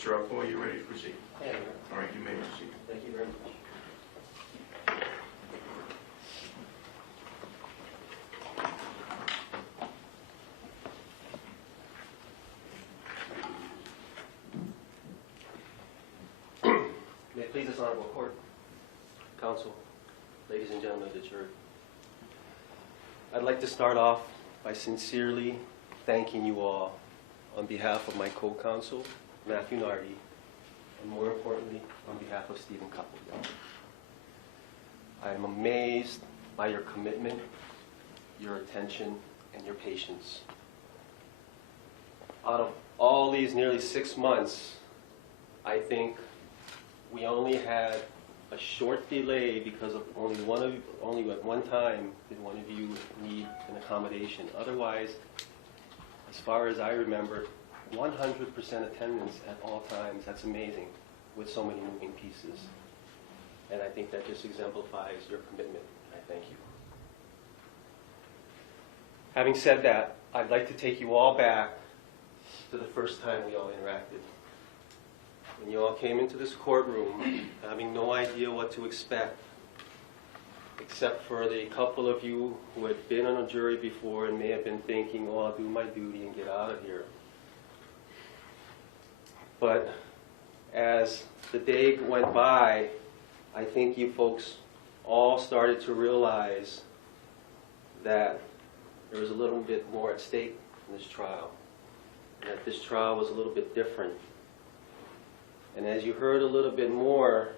Mr. Alcoa, you ready to proceed? Yeah. All right, you may proceed. Thank you very much. May it please this honorable court, counsel, ladies and gentlemen of the jury. I'd like to start off by sincerely thanking you all on behalf of my co-counsel, Matthew Nardi, and more importantly, on behalf of Stephen Capobianco. I am amazed by your commitment, your attention, and your patience. Out of all these nearly 6 months, I think we only had a short delay because of only at one time did one of you need an accommodation. Otherwise, as far as I remember, 100% attendance at all times. That's amazing with so many moving pieces. And I think that just exemplifies your commitment. I thank you. Having said that, I'd like to take you all back to the first time we all interacted. When you all came into this courtroom, having no idea what to expect, except for the couple of you who had been on a jury before and may have been thinking, oh, I'll do my duty and get out of here. But as the day went by, I think you folks all started to realize that there was a little bit more at stake in this trial, and that this trial was a little bit different. And as you heard a little bit more,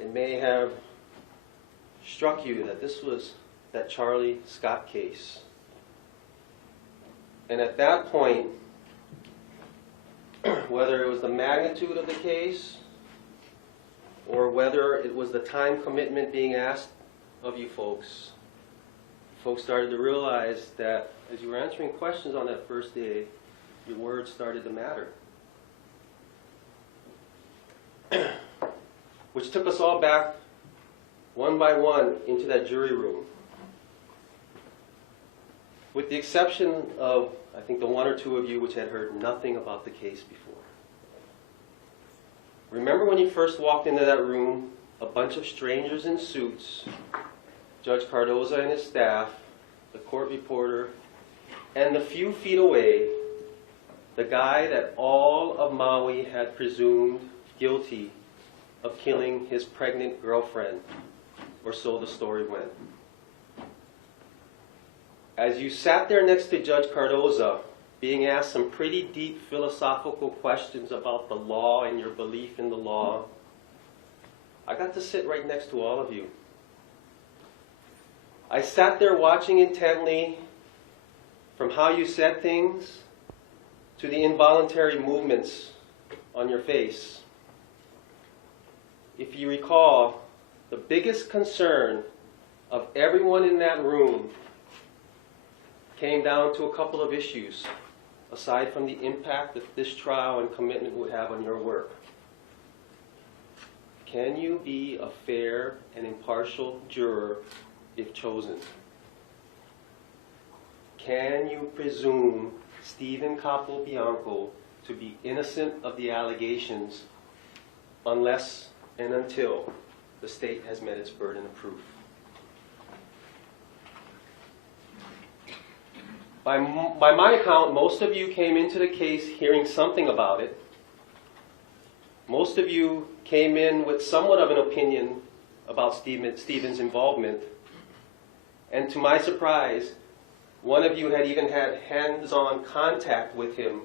it may have struck you that this was that Charlie Scott case. And at that point, whether it was the magnitude of the case or whether it was the time commitment being asked of you folks started to realize that as you were answering questions on that first day, your words started to matter. Which took us all back one by one into that jury room. With the exception of, I think, the one or two of you which had heard nothing about the case before. Remember when you first walked into that room, a bunch of strangers in suits, Judge Cardoza and his staff, the court reporter, and a few feet away, the guy that all of Maui had presumed guilty of killing his pregnant girlfriend, or so the story went. As you sat there next to Judge Cardoza, being asked some pretty deep philosophical questions about the law and your belief in the law, I got to sit right next to all of you. I sat there watching intently from how you said things to the involuntary movements on your face. If you recall, the biggest concern of everyone in that room came down to a couple of issues, aside from the impact that this trial and commitment would have on your work. Can you be a fair and impartial juror if chosen? Can you presume Stephen Capobianco to be innocent of the allegations unless and until the state has met its burden of proof? By my account, most of you came into the case hearing something about it. Most of you came in with somewhat of an opinion about Stephen's involvement. And to my surprise, one of you had even had hands-on contact with him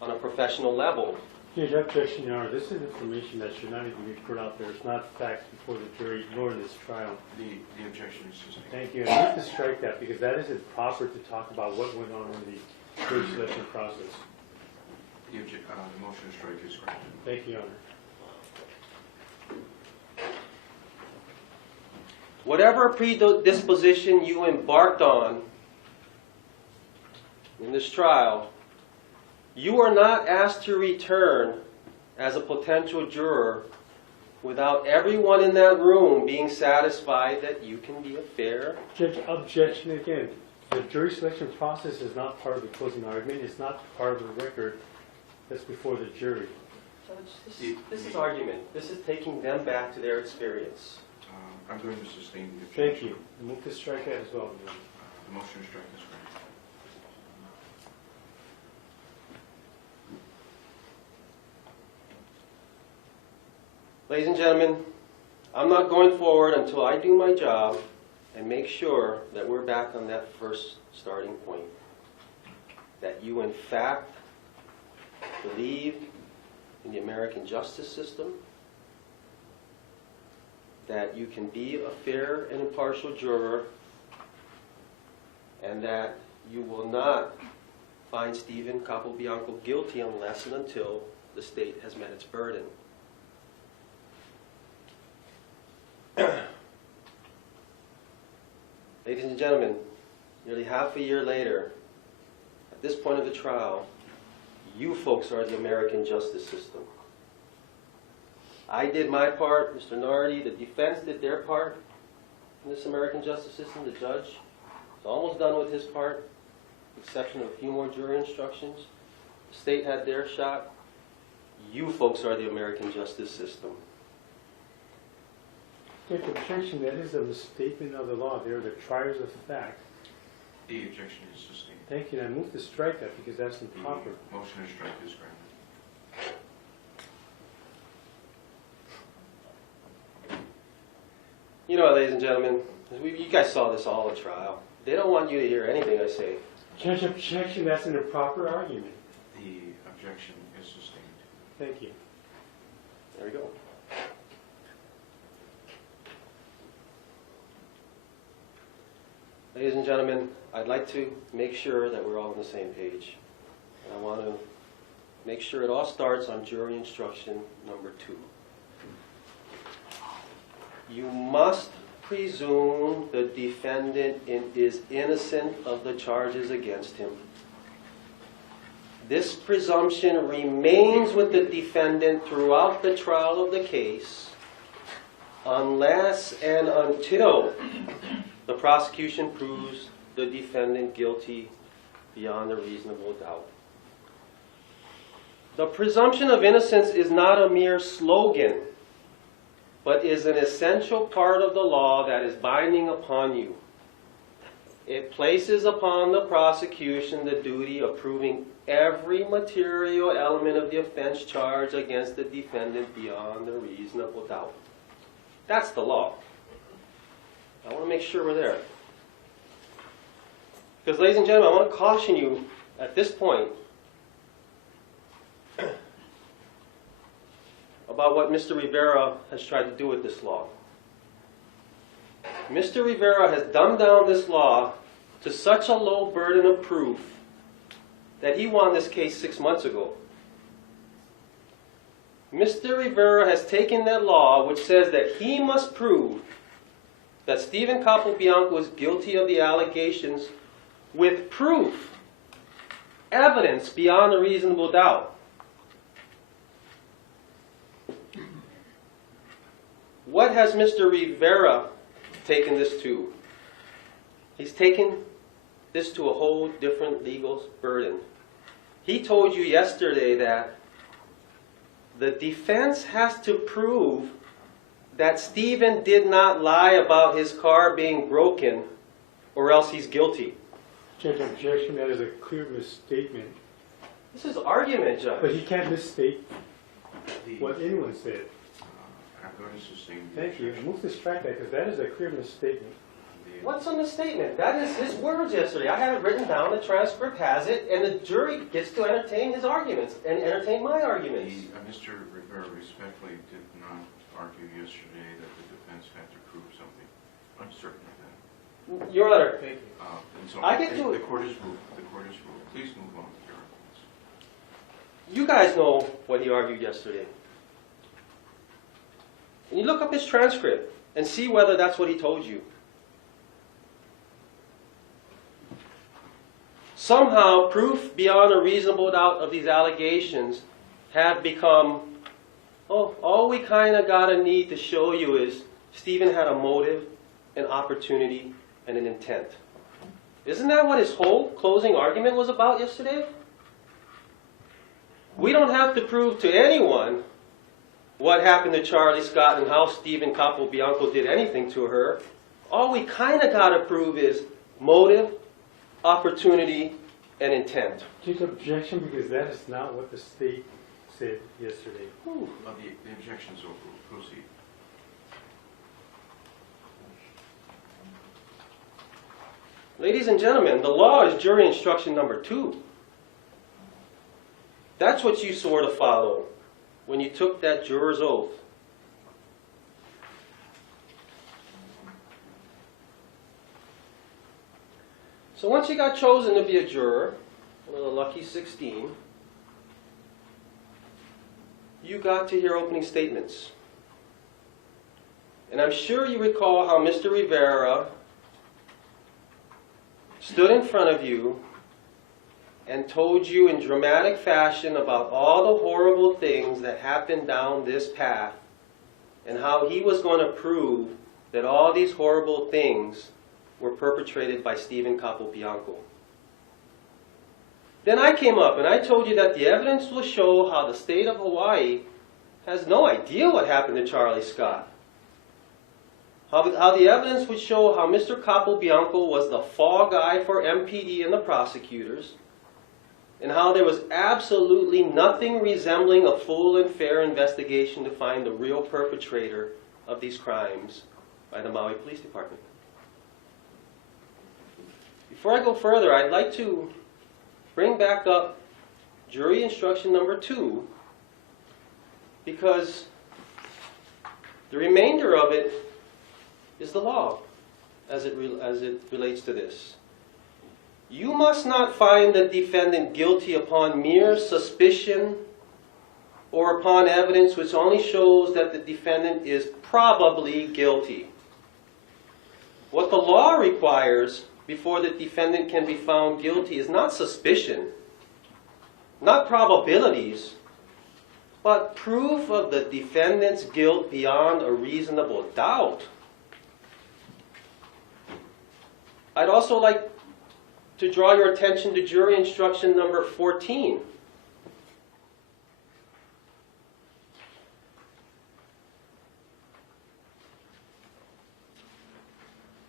on a professional level. Judge, objection, Your Honor. This is information that should not even be put out there. It's not facts before the jury, nor in this trial. The objection is sustained. Thank you. And I have to strike that because that isn't proper to talk about what went on in the jury selection process. The motion to strike is granted. Thank you, Your Honor. Whatever predisposition you embarked on in this trial, you are not asked to return as a potential juror without everyone in that room being satisfied that you can be a fair. Judge, objection again. The jury selection process is not part of the closing argument. It's not part of the record. That's before the jury. Judge, this is argument. This is taking them back to their experience. I'm going to sustain the objection. Thank you. Move to strike that as well. The motion to strike is granted. Ladies and gentlemen, I'm not going forward until I do my job and make sure that we're back on that first starting point. That you, in fact, believe in the American justice system, that you can be a fair and impartial juror, and that you will not find Stephen Capobianco guilty unless and until the state has met its burden. Ladies and gentlemen, nearly half a year later, at this point of the trial, you folks are the American justice system. I did my part, Mr. Nardi, the defense did their part in this American justice system, the judge is almost done with his part, with the exception of a few more jury instructions. The state had their shot. You folks are the American justice system. Take objection. That is a misstatement of the law. They're the triers of fact. The objection is sustained. Thank you. And I move to strike that because that's improper. The motion to strike is granted. You know, ladies and gentlemen, you guys saw this all at trial. They don't want you to hear anything I say. Judge, objection. That's an improper argument. The objection is sustained. Thank you. There we go. Ladies and gentlemen, I'd like to make sure that we're all on the same page. And I want to make sure it all starts on jury instruction number 2. You must presume the defendant is innocent of the charges against him. This presumption remains with the defendant throughout the trial of the case unless and until the prosecution proves the defendant guilty beyond a reasonable doubt. The presumption of innocence is not a mere slogan, but is an essential part of the law that is binding upon you. It places upon the prosecution the duty of proving every material element of the offense charged against the defendant beyond a reasonable doubt. That's the law. I want to make sure we're there. Because, ladies and gentlemen, I want to caution you at this point about what Mr. Rivera has tried to do with this law. Mr. Rivera has dumbed down this law to such a low burden of proof that he won this case 6 months ago. Mr. Rivera has taken that law which says that he must prove that Stephen Capobianco is guilty of the allegations with proof, evidence beyond a reasonable doubt. What has Mr. Rivera taken this to? He's taken this to a whole different legal burden. He told you yesterday that the defense has to prove that Stephen did not lie about his car being broken, or else he's guilty. Judge, objection. That is a clear misstatement. This is argument, Judge. But he can't misstate what anyone said. I'm going to sustain the Thank you. objection. Move to strike that because that is a clear misstatement. What's a misstatement? That is his words yesterday. I have it written down, the transcript has it, and the jury gets to entertain his arguments and entertain my arguments. Mr. Rivera respectfully did not argue yesterday that the defense had to prove something. I'm certain of that. Your Honor, Thank you. And so I get to the court is ruled. The court is ruled. Please move on with your arguments. you guys know what he argued yesterday. And you look up his transcript and see whether that's what he told you. Somehow, proof beyond a reasonable doubt of these allegations have become, oh, all we kind of got to need to show you is Stephen had a motive, an opportunity, and an intent. Isn't that what his whole closing argument was about yesterday? We don't have to prove to anyone what happened to Charlie Scott and how Stephen Capobianco did anything to her. All we kind of got to prove is motive, opportunity, and intent. Chief, objection, because that is not what the state said yesterday. Whew. The objections will proceed. Ladies and gentlemen, the law is jury instruction number 2. That's what you swore to follow when you took that juror's oath. So once you got chosen to be a juror, one of the lucky 16, you got to hear opening statements. And I'm sure you recall how Mr. Rivera stood in front of you and told you in dramatic fashion about all the horrible things that happened down this path and how he was going to prove that all these horrible things were perpetrated by Stephen Capobianco. Then I came up and I told you that the evidence will show how the state of Hawaii has no idea what happened to Charlie Scott. How the evidence would show how Mr. Capobianco was the fall guy for MPD and the prosecutors, and how there was absolutely nothing resembling a full and fair investigation to find the real perpetrator of these crimes by the Maui Police Department. Before I go further, I'd like to bring back up jury instruction number 2, because the remainder of it is the law as it relates to this. You must not find the defendant guilty upon mere suspicion or upon evidence which only shows that the defendant is probably guilty. What the law requires before the defendant can be found guilty is not suspicion, not probabilities, but proof of the defendant's guilt beyond a reasonable doubt. I'd also like to draw your attention to jury instruction number 14.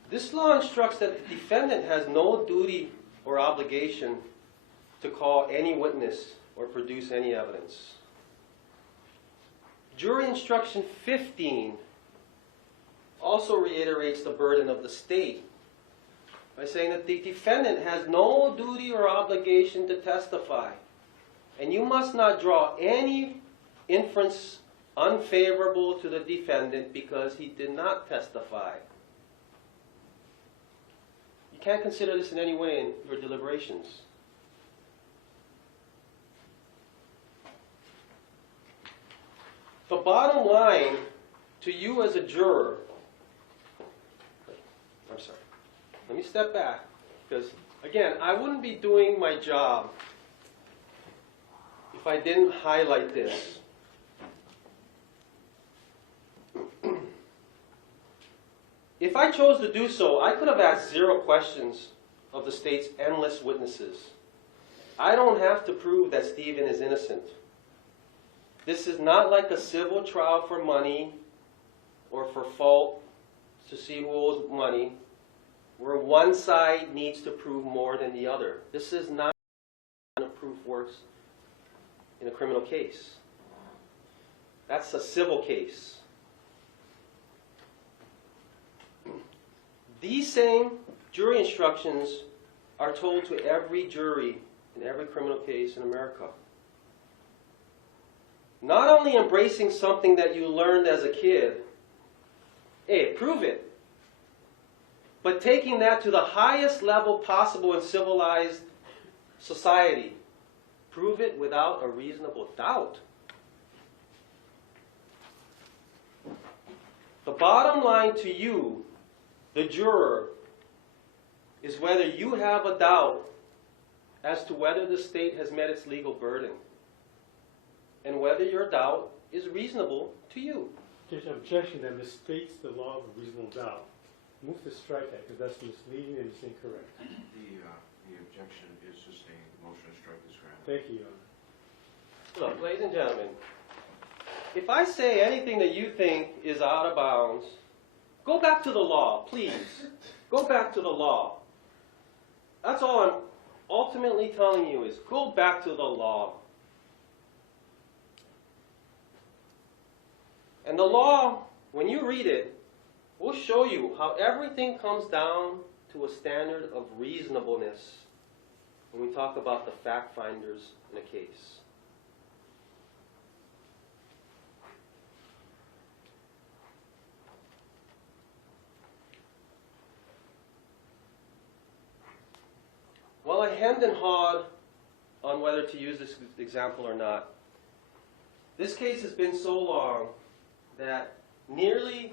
This law instructs that the defendant has no duty or obligation to call any witness or produce any evidence. Jury instruction 15 also reiterates the burden of the state by saying that the defendant has no duty or obligation to testify, and you must not draw any inference unfavorable to the defendant because he did not testify. You can't consider this in any way in your deliberations. The bottom line to you as a juror, I'm sorry, let me step back, because again, I wouldn't be doing my job if I didn't highlight this. If I chose to do so, I could have asked 0 questions of the state's endless witnesses. I don't have to prove that Stephen is innocent. This is not like a civil trial for money or for fault to see who owes money, where one side needs to prove more than the other. This is not how proof works in a criminal case. That's a civil case. These same jury instructions are told to every jury in every criminal case in America. Not only embracing something that you learned as a kid, hey, prove it, but taking that to the highest level possible in civilized society. Prove it without a reasonable doubt. The bottom line to you, the juror, is whether you have a doubt as to whether the state has met its legal burden, and whether your doubt is reasonable to you. There's an objection that misstates the law of reasonable doubt. Move to strike that, because that's misleading and it's incorrect. The objection is sustained. The motion to strike is granted. Thank you, Your Honor. Look, ladies and gentlemen, if I say anything that you think is out of bounds, go back to the law, please. Go back to the law. That's all I'm ultimately telling you is go back to the law. And the law, when you read it, will show you how everything comes down to a standard of reasonableness when we talk about the fact finders in a case. Well, I hemmed and hawed on whether to use this example or not. This case has been so long that nearly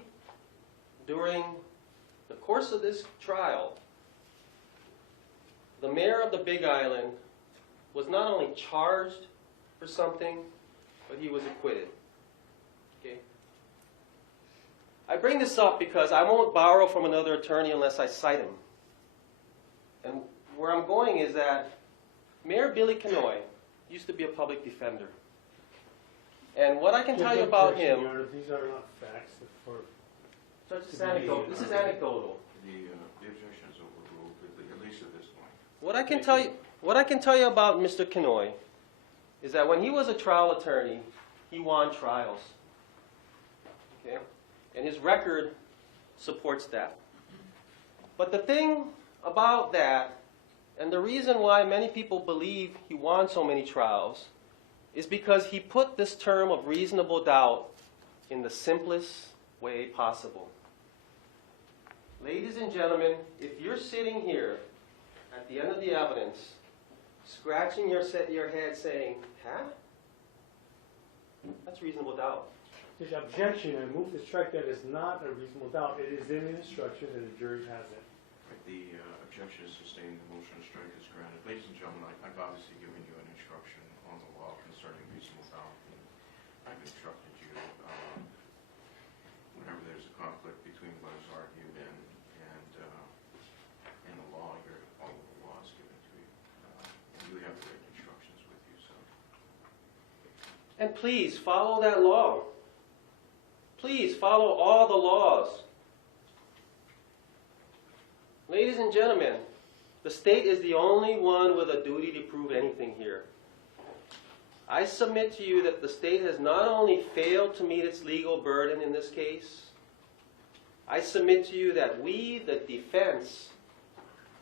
during the course of this trial, the mayor of the Big Island was not only charged for something, but he was acquitted. Okay? I bring this up because I won't borrow from another attorney unless I cite him. And where I'm going is that Mayor Billy Kenoi used to be a public defender. And what I can tell you about him... Your Honor, these are not facts. Judge, this is anecdotal. The objection is overruled, at least at this point. What I can tell you about Mr. Kenoi is that when he was a trial attorney, he won trials. Okay? And his record supports that. But the thing about that, and the reason why many people believe he won so many trials, is because he put this term of reasonable doubt in the simplest way possible. Ladies and gentlemen, if you're sitting here at the end of the evidence, scratching your head saying, huh? That's reasonable doubt. This objection, I move to strike that is not a reasonable doubt. It is in the instruction and the jury has it. The objection is sustained. The motion to strike is granted. Ladies and gentlemen, I've obviously given you an instruction on the law concerning reasonable doubt. And I've instructed you whenever there's a conflict between what is argued and the law, all of the law is given to you. And you have the written instructions with you. So. And please follow that law. Please follow all the laws. Ladies and gentlemen, the state is the only one with a duty to prove anything here. I submit to you that the state has not only failed to meet its legal burden in this case, I submit to you that we, the defense,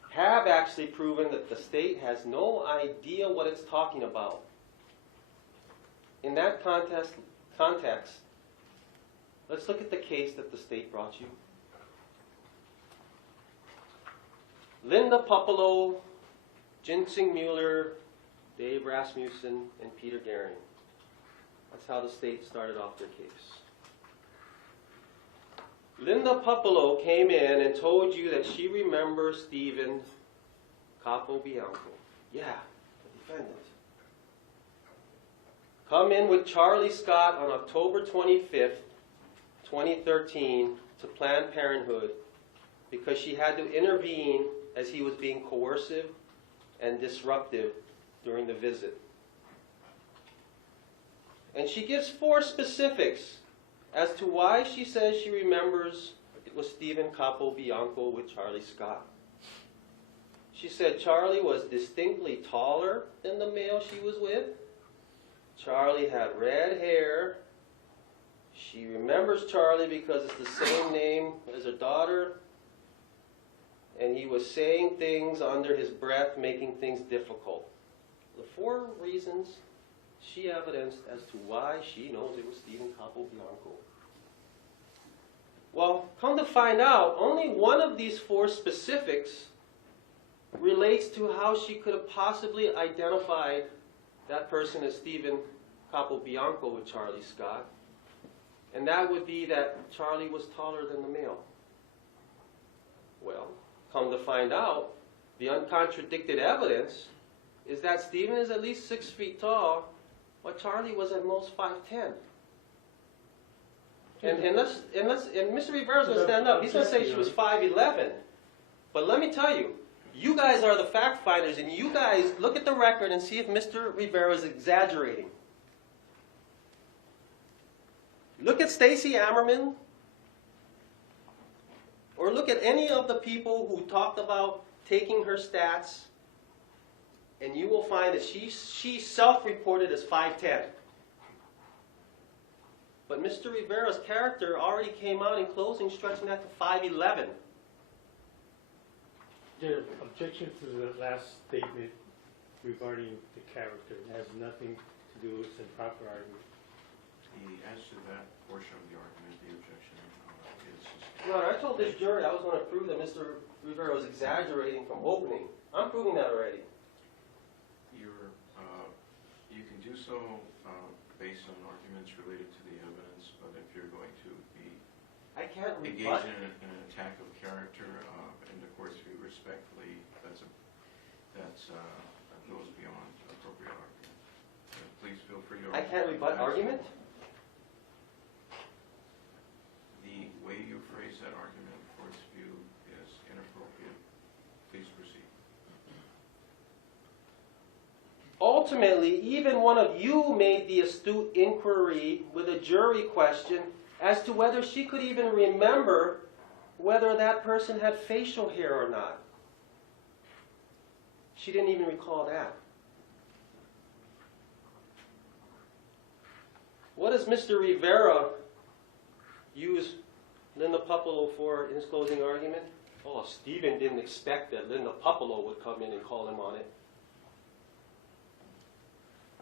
have actually proven that the state has no idea what it's talking about. In that context, let's look at the case that the state brought you. Linda Popolo, Ginseng Mueller, Dave Rasmussen, and Peter Gehring. That's how the state started off their case. Linda Popolo came in and told you that she remembers Stephen Capobianco. Yeah, the defendant. Come in with Charlie Scott on October 25th, 2013 to Planned Parenthood because she had to intervene as he was being coercive and disruptive during the visit. And she gives 4 specifics as to why she says she remembers it was Stephen Capobianco with Charlie Scott. She said Charlie was distinctly taller than the male she was with. Charlie had red hair. She remembers Charlie because it's the same name as her daughter. And he was saying things under his breath, making things difficult. The 4 reasons she evidenced as to why she knows it was Stephen Capobianco. Well, come to find out, only one of these 4 specifics relates to how she could have possibly identified that person as Stephen Capobianco with Charlie Scott. And that would be that Charlie was taller than the male. Well, come to find out, the uncontradicted evidence is that Stephen is at least 6 feet tall, while Charlie was at most 5'10". And Mr. Rivera's going to stand up. He's going to say she was 5'11". But let me tell you, you guys are the fact finders, and you guys look at the record and see if Mr. Rivera is exaggerating. Look at Stacey Ammerman, or look at any of the people who talked about taking her stats, and you will find that she self-reported as 5'10". But Mr. Rivera's character already came out in closing stretching that to 5'11". The objection to the last statement regarding the character has nothing to do with the proper argument. As to that portion of the argument, the objection is... Well, I told this jury I was going to prove that Mr. Rivera was exaggerating from opening. I'm proving that already. You can do so based on arguments related to the evidence, but if you're going to be I can't engaged rebut. in an attack of character, and the court's view respectfully, that goes beyond appropriate argument. Please feel free to... I can't rebut argument? The way you phrase that argument, the court's view, is inappropriate. Please proceed. Ultimately, even one of you made the astute inquiry with a jury question as to whether she could even remember whether that person had facial hair or not. She didn't even recall that. What does Mr. Rivera use Linda Popolo for in his closing argument? Oh, Stephen didn't expect that Linda Popolo would come in and call him on it.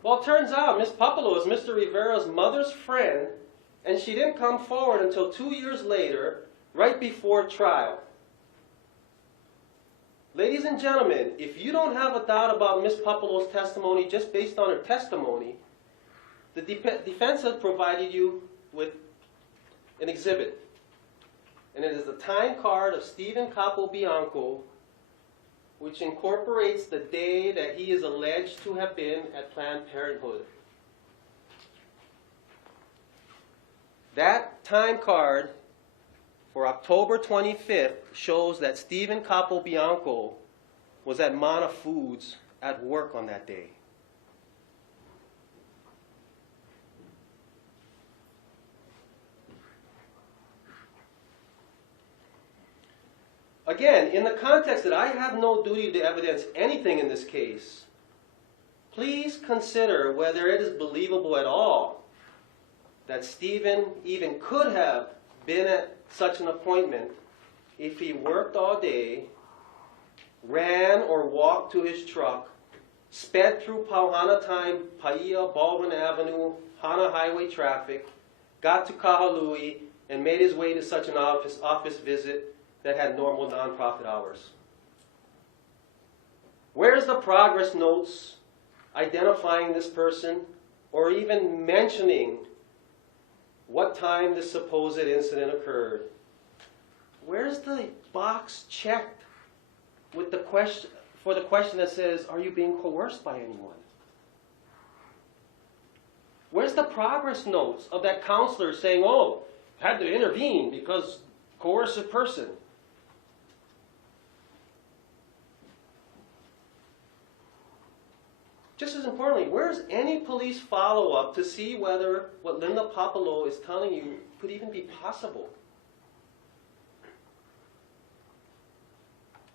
Well, it turns out Miss Popolo is Mr. Rivera's mother's friend, and she didn't come forward until 2 years later, right before trial. Ladies and gentlemen, if you don't have a doubt about Miss Popolo's testimony just based on her testimony, the defense has provided you with an exhibit. And it is the time card of Stephen Capobianco, which incorporates the day that he is alleged to have been at Planned Parenthood. That time card for October 25th shows that Stephen Capobianco was at Mana Foods at work on that day. Again, in the context that I have no duty to evidence anything in this case, please consider whether it is believable at all that Stephen even could have been at such an appointment if he worked all day, ran or walked to his truck, sped through Pauhana time, Paia, Baldwin Avenue, Hana Highway traffic, got to Kahului, and made his way to such an office visit that had normal nonprofit hours. Where's the progress notes identifying this person or even mentioning what time this supposed incident occurred? Where's the box checked with the question, for the question that says, are you being coerced by anyone? Where's the progress notes of that counselor saying, oh, had to intervene because coercive person? Just as importantly, where's any police follow-up to see whether what Linda Popolo is telling you could even be possible?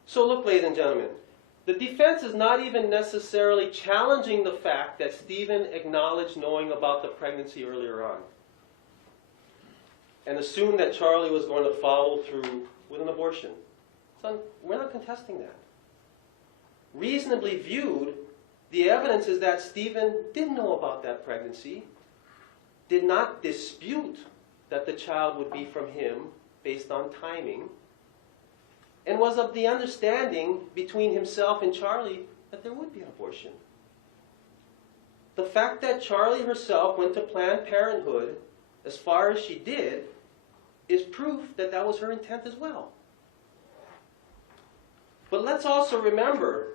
So look, ladies and gentlemen, the defense is not even necessarily challenging the fact that Stephen acknowledged knowing about the pregnancy earlier on and assumed that Charlie was going to follow through with an abortion. We're not contesting that. Reasonably viewed, the evidence is that Stephen did know about that pregnancy, did not dispute that the child would be from him based on timing, and was of the understanding between himself and Charlie that there would be an abortion. The fact that Charlie herself went to Planned Parenthood as far as she did is proof that that was her intent as well. But let's also remember,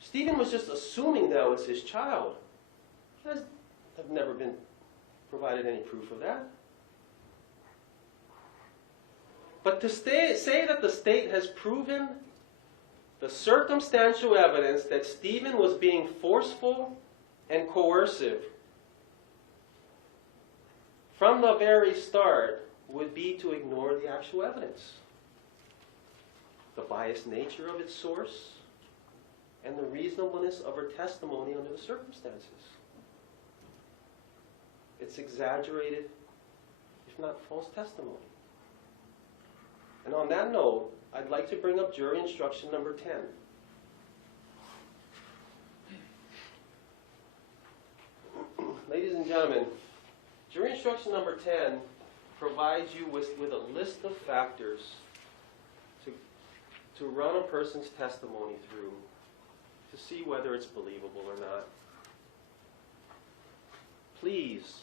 Stephen was just assuming that was his child. I've never been provided any proof of that. But to say that the state has proven the circumstantial evidence that Stephen was being forceful and coercive from the very start would be to ignore the actual evidence, the biased nature of its source, and the reasonableness of her testimony under the circumstances. It's exaggerated, if not false testimony. And on that note, I'd like to bring up jury instruction number 10. Ladies and gentlemen, jury instruction number 10 provides you with a list of factors to run a person's testimony through to see whether it's believable or not. Please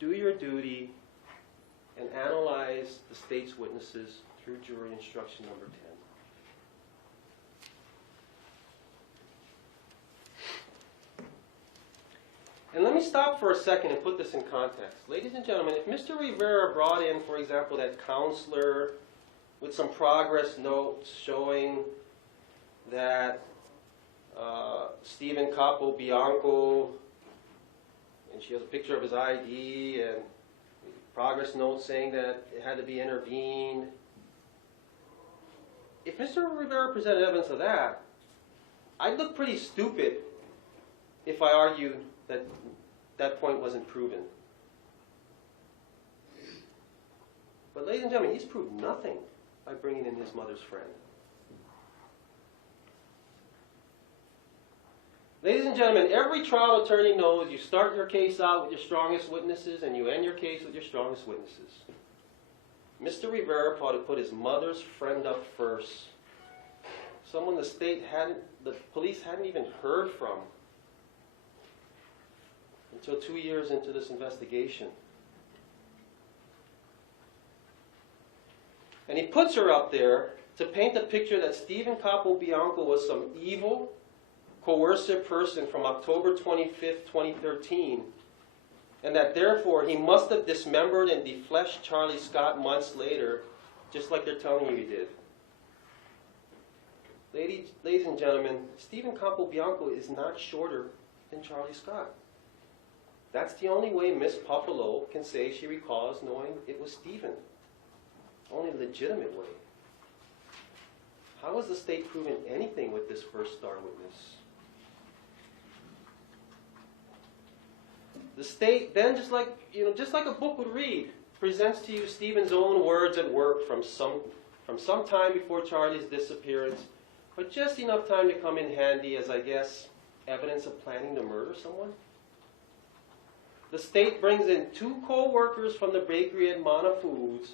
do your duty and analyze the state's witnesses through jury instruction number 10. And let me stop for a second and put this in context. Ladies and gentlemen, if Mr. Rivera brought in, for example, that counselor with some progress notes showing that Stephen Capobianco, and she has a picture of his ID and progress notes saying that it had to be intervened. If Mr. Rivera presented evidence of that, I'd look pretty stupid if I argued that that point wasn't proven. But ladies and gentlemen, he's proved nothing by bringing in his mother's friend. Ladies and gentlemen, every trial attorney knows you start your case out with your strongest witnesses and you end your case with your strongest witnesses. Mr. Rivera put his mother's friend up first. Someone the police hadn't even heard from until 2 years into this investigation. And he puts her up there to paint the picture that Stephen Capobianco was some evil, coercive person from October 25th, 2013, and that therefore he must have dismembered and defleshed Charlie Scott months later, just like they're telling you he did. Ladies and gentlemen, Stephen Capobianco is not shorter than Charlie Scott. That's the only way Miss Popolo can say she recalls knowing it was Stephen. Only legitimate way. How has the state proven anything with this first star witness? The state then, just like a book would read, presents to you Stephen's own words at work from some time before Charlie's disappearance, but just enough time to come in handy as, I guess, evidence of planning to murder someone. The state brings in 2 co-workers from the bakery at Mana Foods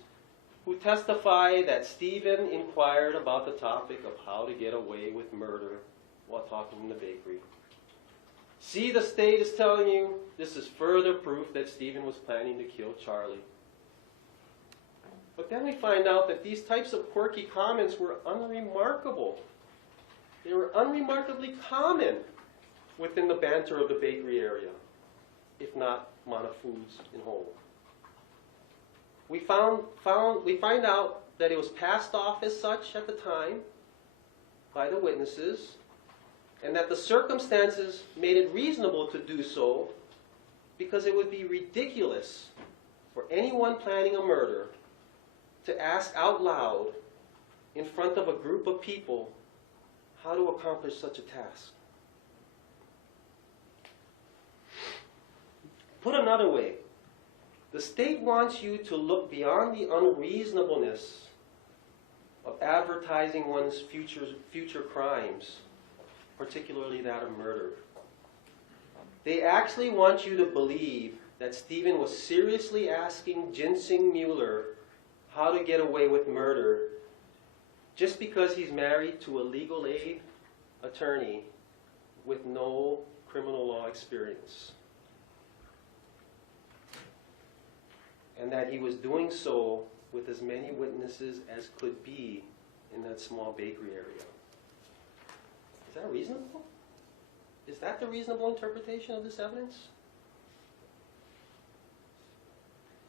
who testify that Stephen inquired about the topic of how to get away with murder while talking in the bakery. See, the state is telling you this is further proof that Stephen was planning to kill Charlie. But then we find out that these types of quirky comments were unremarkable. They were unremarkably common within the banter of the bakery area, if not Mana Foods in whole. We find out that it was passed off as such at the time by the witnesses, and that the circumstances made it reasonable to do so because it would be ridiculous for anyone planning a murder to ask out loud in front of a group of people how to accomplish such a task. Put another way, the state wants you to look beyond the unreasonableness of advertising one's future crimes, particularly that of murder. They actually want you to believe that Stephen was seriously asking Ginseng Mueller how to get away with murder just because he's married to a legal aid attorney with no criminal law experience. And that he was doing so with as many witnesses as could be in that small bakery area. Is that reasonable? Is that the reasonable interpretation of this evidence?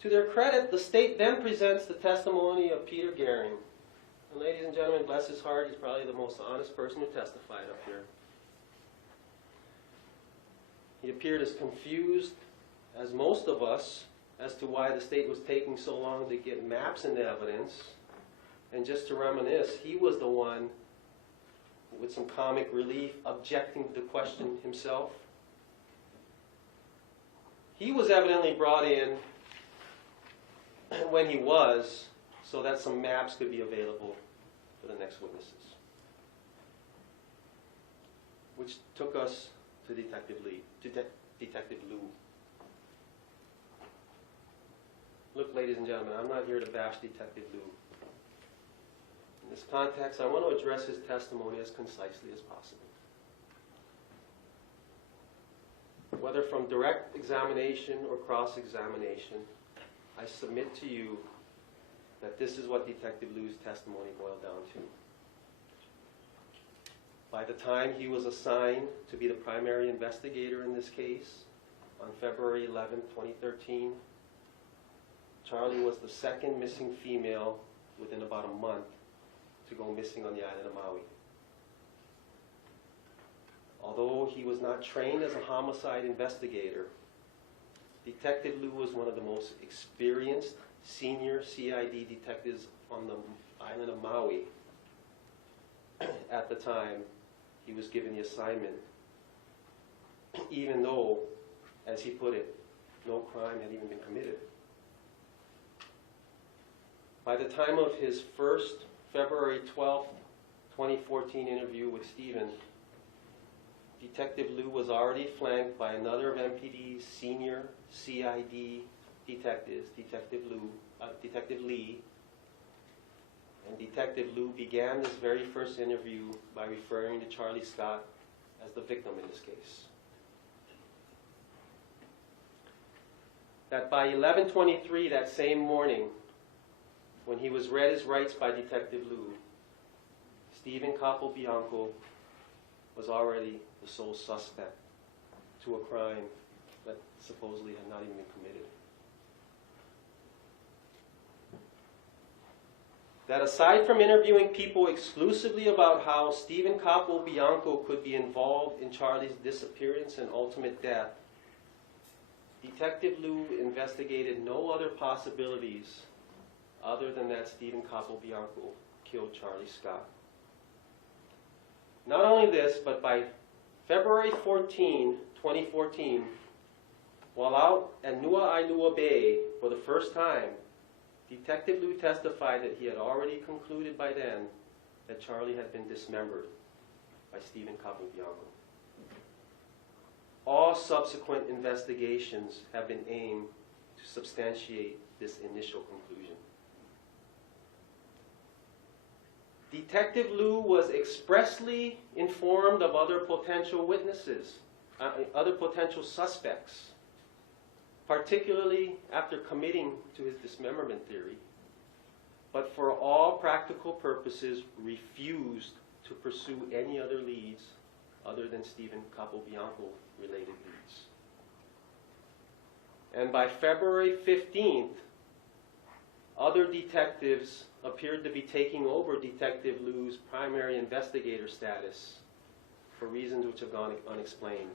To their credit, the state then presents the testimony of Peter Gehring. And ladies and gentlemen, bless his heart, he's probably the most honest person who testified up here. He appeared as confused as most of us, as to why the state was taking so long to get maps into evidence. And just to reminisce, he was the one, with some comic relief, objecting to the question himself. He was evidently brought in when he was, so that some maps could be available for the next witnesses. Which took us to Detective Lou. Look, ladies and gentlemen, I'm not here to bash Detective Lou. In this context, I want to address his testimony as concisely as possible. Whether from direct examination or cross-examination, I submit to you that this is what Detective Lou's testimony boiled down to. By the time he was assigned to be the primary investigator in this case, on February 11, 2013, Charlie was the second missing female within about a month to go missing on the island of Maui. Although he was not trained as a homicide investigator, Detective Lou was one of the most experienced senior CID detectives on the island of Maui at the time he was given the assignment, even though, as he put it, no crime had even been committed. By the time of his first February 12, 2014 interview with Stephen, Detective Lou was already flanked by another of MPD's senior CID detectives, Detective Lee. And Detective Lou began this very first interview by referring to Charlie Scott as the victim in this case. That by 11:23 that same morning, when he was read his rights by Detective Lou, Stephen Capobianco was already the sole suspect to a crime that supposedly had not even been committed. That aside from interviewing people exclusively about how Stephen Capobianco could be involved in Charlie's disappearance and ultimate death, Detective Lou investigated no other possibilities other than that Stephen Capobianco killed Charlie Scott. Not only this, but by February 14, 2014, while out at Nua'ainua Bay for the first time, Detective Lou testified that he had already concluded by then that Charlie had been dismembered by Stephen Capobianco. All subsequent investigations have been aimed to substantiate this initial conclusion. Detective Lou was expressly informed of other potential witnesses, other potential suspects, particularly after committing to his dismemberment theory, but for all practical purposes refused to pursue any other leads other than Stephen Capobianco related leads. And by February 15th, other detectives appeared to be taking over Detective Lou's primary investigator status for reasons which have gone unexplained.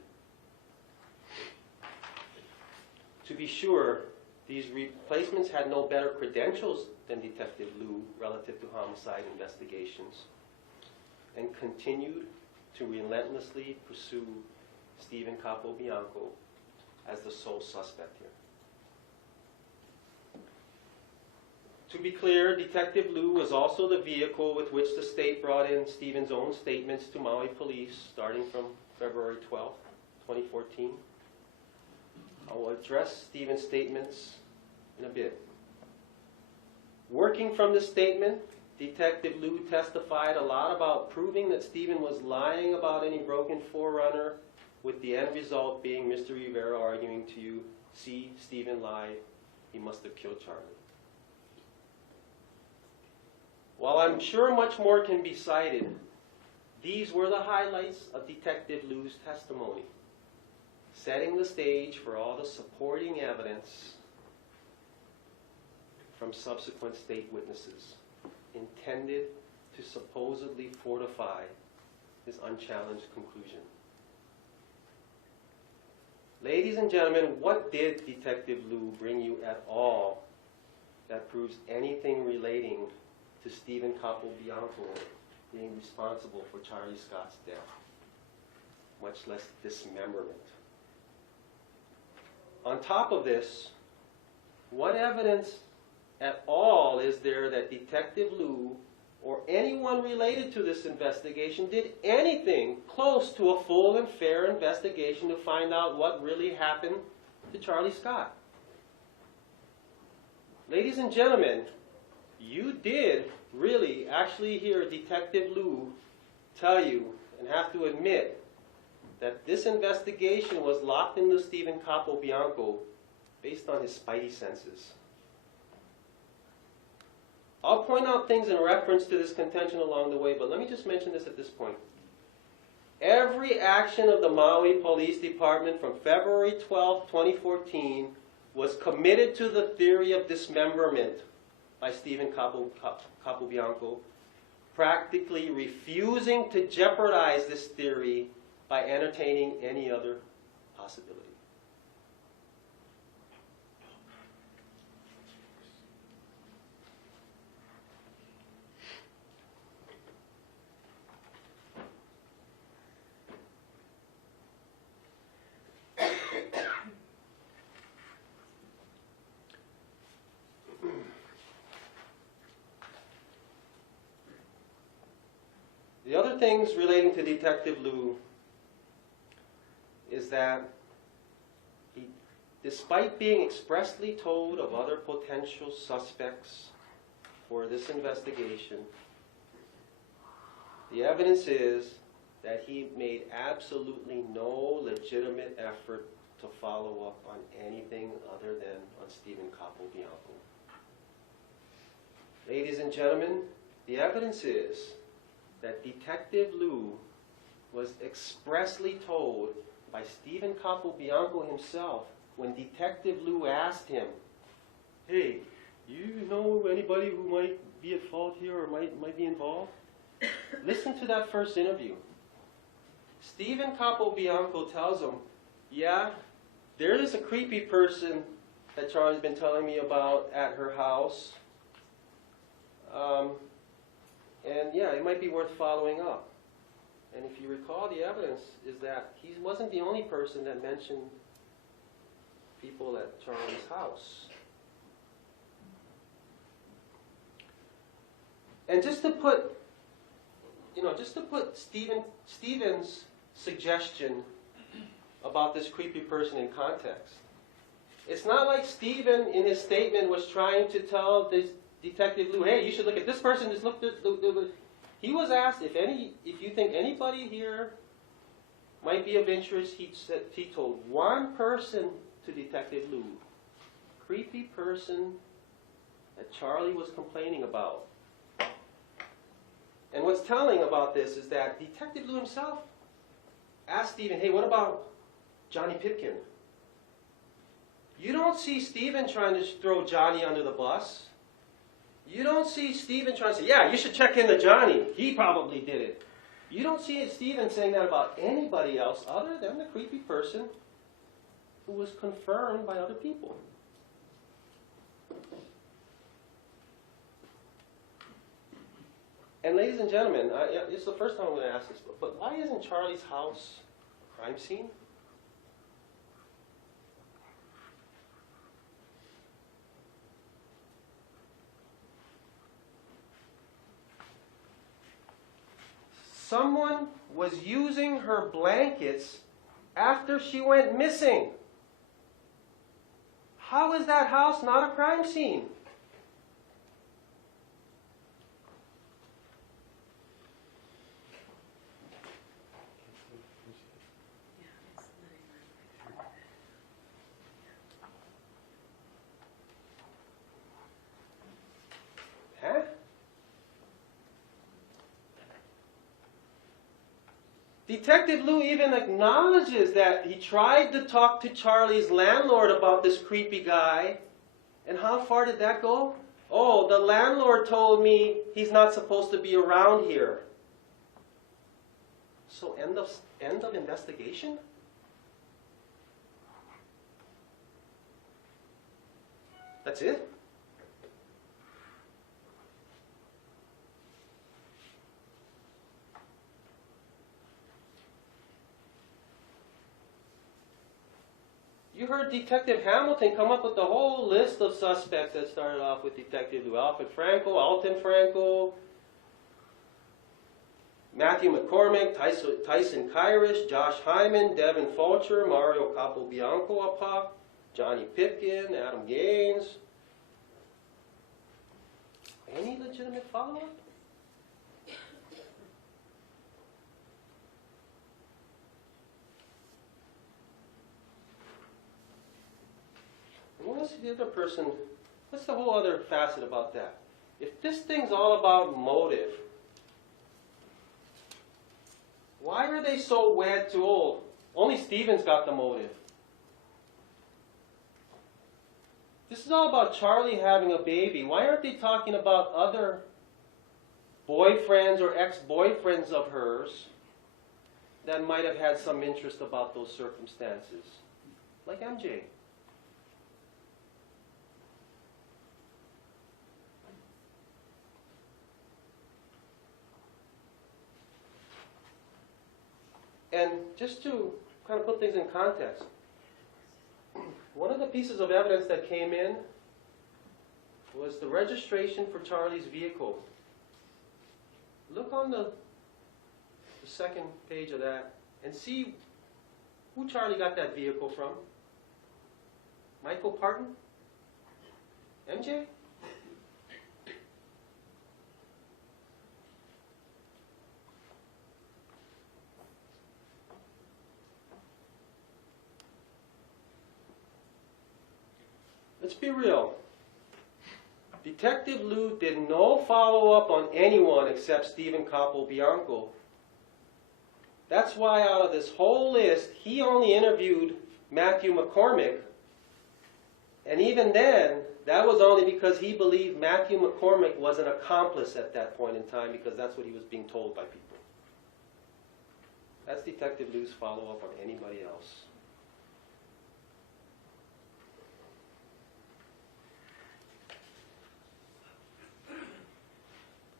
To be sure, these replacements had no better credentials than Detective Lou relative to homicide investigations and continued to relentlessly pursue Stephen Capobianco as the sole suspect here. To be clear, Detective Lou was also the vehicle with which the state brought in Stephen's own statements to Maui police starting from February 12, 2014. I will address Stephen's statements in a bit. Working from this statement, Detective Lou testified a lot about proving that Stephen was lying about any broken forerunner, with the end result being Mr. Rivera arguing to you, see, Stephen lied, he must have killed Charlie. While I'm sure much more can be cited, these were the highlights of Detective Lou's testimony, setting the stage for all the supporting evidence from subsequent state witnesses, intended to supposedly fortify his unchallenged conclusion. Ladies and gentlemen, what did Detective Lou bring you at all that proves anything relating to Stephen Capobianco being responsible for Charlie Scott's death, much less dismemberment? On top of this, what evidence at all is there that Detective Lou or anyone related to this investigation did anything close to a full and fair investigation to find out what really happened to Charlie Scott? Ladies and gentlemen, you did really actually hear Detective Lou tell you and have to admit that this investigation was locked into Stephen Capobianco based on his spidey senses. I'll point out things in reference to this contention along the way, but let me just mention this at this point. Every action of the Maui Police Department from February 12, 2014 was committed to the theory of dismemberment by Stephen Capobianco, practically refusing to jeopardize this theory by entertaining any other possibility. The other things relating to Detective Lou is that he, despite being expressly told of other potential suspects for this investigation, the evidence is that he made absolutely no legitimate effort to follow up on anything other than on Stephen Capobianco. Ladies and gentlemen, the evidence is that Detective Lou was expressly told by Stephen Capobianco himself when Detective Lou asked him, "Hey, you know anybody who might be at fault here or might be involved?" Listen to that first interview. Stephen Capobianco tells him, "Yeah, there is a creepy person that Charlie's been telling me about at her house. And yeah, it might be worth following up." And if you recall, the evidence is that he wasn't the only person that mentioned people at Charlie's house. And just to put Stephen's suggestion about this creepy person in context, it's not like Stephen in his statement was trying to tell this Detective Lou, "Hey, you should look at this person, just look at this." He was asked if you think anybody here might be of interest. He told one person to Detective Lou, creepy person that Charlie was complaining about. And what's telling about this is that Detective Lou himself asked Stephen, "Hey, what about Johnny Pipkin?" You don't see Stephen trying to throw Johnny under the bus. You don't see Stephen trying to say, "Yeah, you should check into Johnny. He probably did it." You don't see Stephen saying that about anybody else other than the creepy person who was confirmed by other people. And ladies and gentlemen, it's the first time I'm going to ask this, but why isn't Charlie's house a crime scene? Someone was using her blankets after she went missing. How is that house not a crime scene? Huh? Detective Lou even acknowledges that he tried to talk to Charlie's landlord about this creepy guy. And how far did that go? "Oh, the landlord told me he's not supposed to be around here." So end of investigation? That's it? You heard Detective Hamilton come up with the whole list of suspects that started off with Detective Lou. Alfred Franco, Alton Franco, Matthew McCormick, Tyson Kyrish, Josh Hyman, Devin Fulcher, Mario Capobianco, Johnny Pipkin, Adam Gaines. Any legitimate follow-up? What's the other person? What's the whole other facet about that? If this thing's all about motive, why are they so wed to old? Only Stephen's got the motive. This is all about Charlie having a baby. Why aren't they talking about other boyfriends or ex-boyfriends of hers that might have had some interest about those circumstances? Like MJ. And just to kind of put things in context, one of the pieces of evidence that came in was the registration for Charlie's vehicle. Look on the second page of that and see who Charlie got that vehicle from. Michael Parton? MJ? Let's be real. Detective Lou did no follow-up on anyone except Stephen Capobianco. That's why out of this whole list, he only interviewed Matthew McCormick. And even then, that was only because he believed Matthew McCormick was an accomplice at that point in time, because that's what he was being told by people. That's Detective Lou's follow-up on anybody else.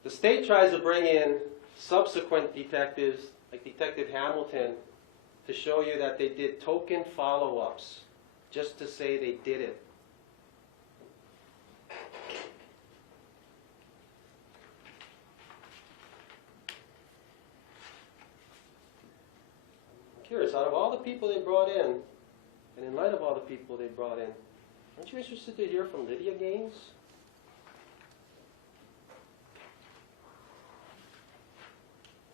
The state tries to bring in subsequent detectives, like Detective Hamilton, to show you that they did token follow-ups, just to say they did it. I'm curious, out of all the people they brought in, and in light of all the people they brought in, aren't you interested to hear from Lydia Gaines?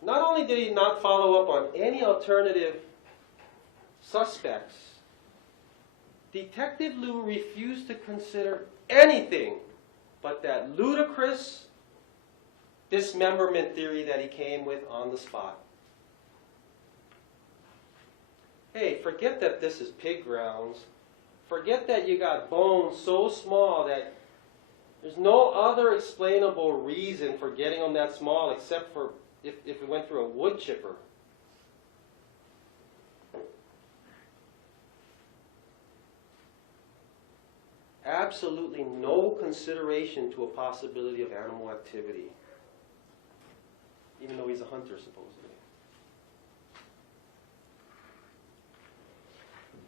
Not only did he not follow up on any alternative suspects, Detective Lou refused to consider anything but that ludicrous dismemberment theory that he came with on the spot. Hey, forget that this is pig grounds. Forget that you got bones so small that there's no other explainable reason for getting them that small except for if it went through a wood chipper. Absolutely no consideration to a possibility of animal activity, even though he's a hunter, supposedly.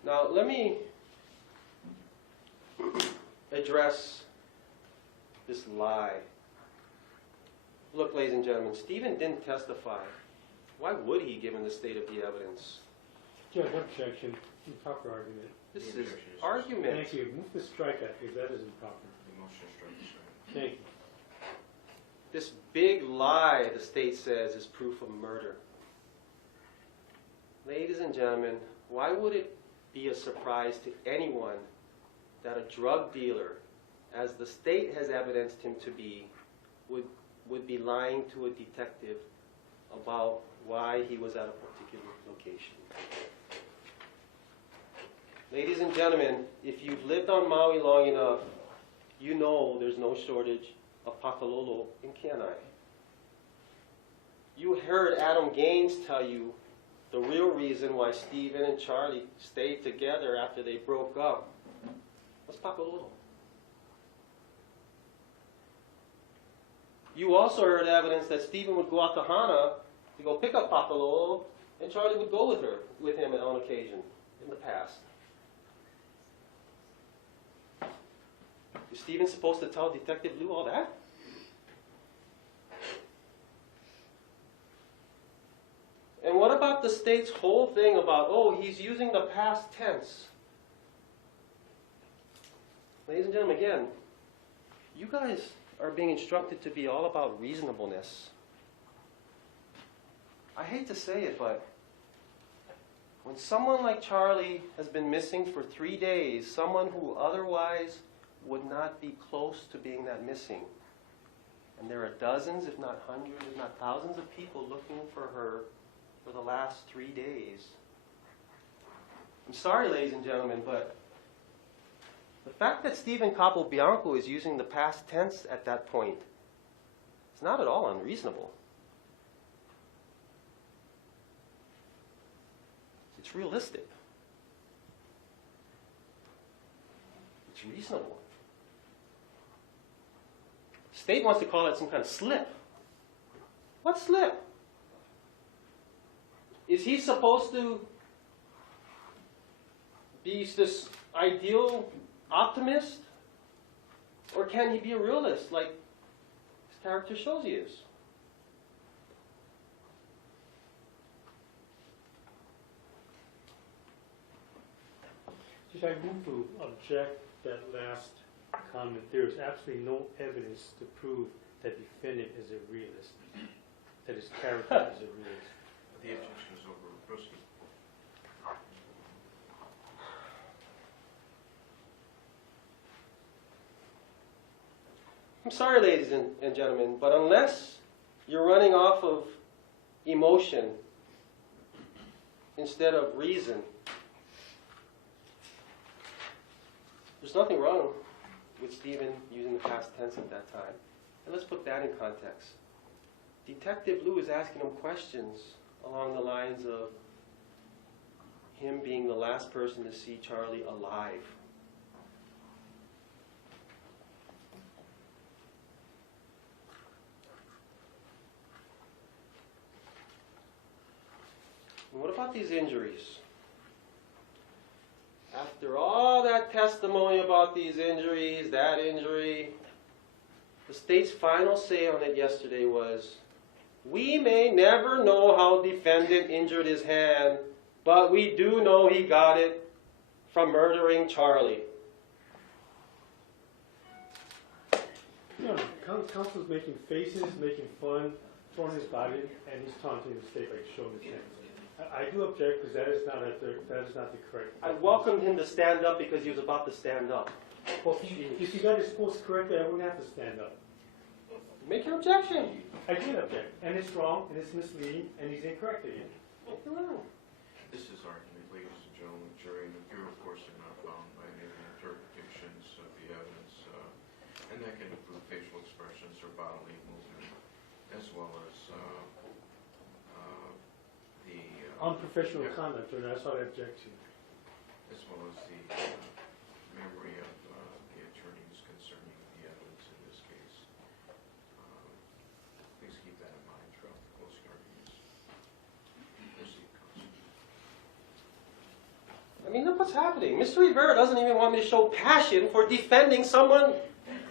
Now, let me address this lie. Look, ladies and gentlemen, Stephen didn't testify. Why would he, given the state of the evidence? Judge, objection. Improper argument. This is argument. Thank you. Move to strike that, because that is improper. The motion to strike is granted. Thank you. This big lie, the state says, is proof of murder. Ladies and gentlemen, why would it be a surprise to anyone that a drug dealer, as the state has evidenced him to be, would be lying to a detective about why he was at a particular location? Ladies and gentlemen, if you've lived on Maui long enough, you know there's no shortage of pakalolo in Kenai. You heard Adam Gaines tell you the real reason why Stephen and Charlie stayed together after they broke up was pakalolo. You also heard evidence that Stephen would go out to Hana to go pick up Papalo, and Charlie would go with him on occasion in the past. Is Stephen supposed to tell Detective Lou all that? And what about the state's whole thing about, oh, he's using the past tense? Ladies and gentlemen, again, you guys are being instructed to be all about reasonableness. I hate to say it, but when someone like Charlie has been missing for 3 days, someone who otherwise would not be close to being that missing, and there are dozens, if not hundreds, if not thousands of people looking for her for the last 3 days. I'm sorry, ladies and gentlemen, but the fact that Stephen Capobianco is using the past tense at that point is not at all unreasonable. It's realistic. It's reasonable. The state wants to call it some kind of slip. What slip? Is he supposed to be this ideal optimist? Or can he be a realist like his character shows he is? I move to object that last comment. There is absolutely no evidence to prove that defendant is a realist, that his character is a realist. The objection is over. Proceed. I'm sorry, ladies and gentlemen, but unless you're running off of emotion instead of reason, there's nothing wrong with Stephen using the past tense at that time. And let's put that in context. Detective Lou is asking him questions along the lines of him being the last person to see Charlie alive. And what about these injuries? After all that testimony about these injuries, that injury, the state's final say on it yesterday was, we may never know how defendant injured his hand, but we do know he got it from murdering Charlie. No, counsel's making faces, making fun, throwing his body, and he's taunting the state by showing his hands. I do object because that is not the correct. I welcomed him to stand up because he was about to stand up. Well, if you got his post correctly, I wouldn't have to stand up. Make your objection. I did object, and it's wrong, and it's misleading, and he's incorrect again. This is argument, ladies and gentlemen, jury, and the Bureau, of course, are not bound by any of the interpretations of the evidence, and that can include facial expressions or bodily movement, as well as Unprofessional conduct, or that's what I object to. as well as the memory of the attorneys concerning the evidence in this case. Please keep that in mind throughout the closing arguments. Proceed, Counsel. I mean, look what's happening. Mr. Rivera doesn't even want me to show passion for defending someone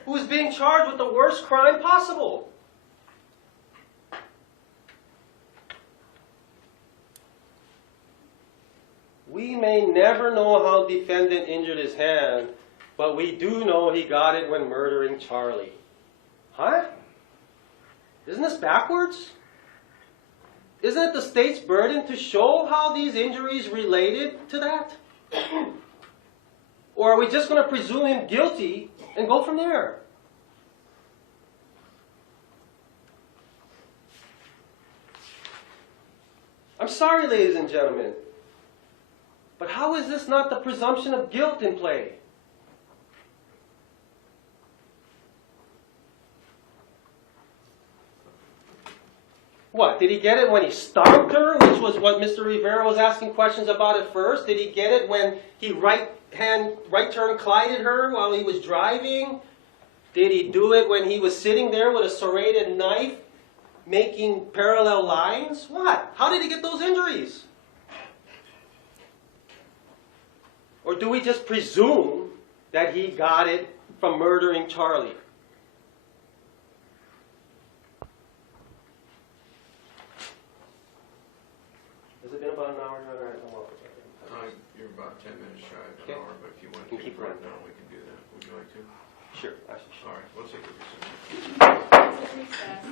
who is being charged with the worst crime possible. We may never know how defendant injured his hand, but we do know he got it when murdering Charlie. Huh? Isn't this backwards? Isn't it the state's burden to show how these injuries related to that? Or are we just going to presume him guilty and go from there? I'm sorry, ladies and gentlemen, but how is this not the presumption of guilt in play? What, did he get it when he stomped her, which was what Mr. Rivera was asking questions about at first? Did he get it when he right turn collided her while he was driving? Did he do it when he was sitting there with a serrated knife, making parallel lines? What? How did he get those injuries? Or do we just presume that he got it from murdering Charlie? Has it been about an hour? You're about 10 minutes shy of an Okay. hour, but if you want Can to keep right going. now, we can do that. Would you like to? Sure. Actually, All right, we'll take a recess. Recess.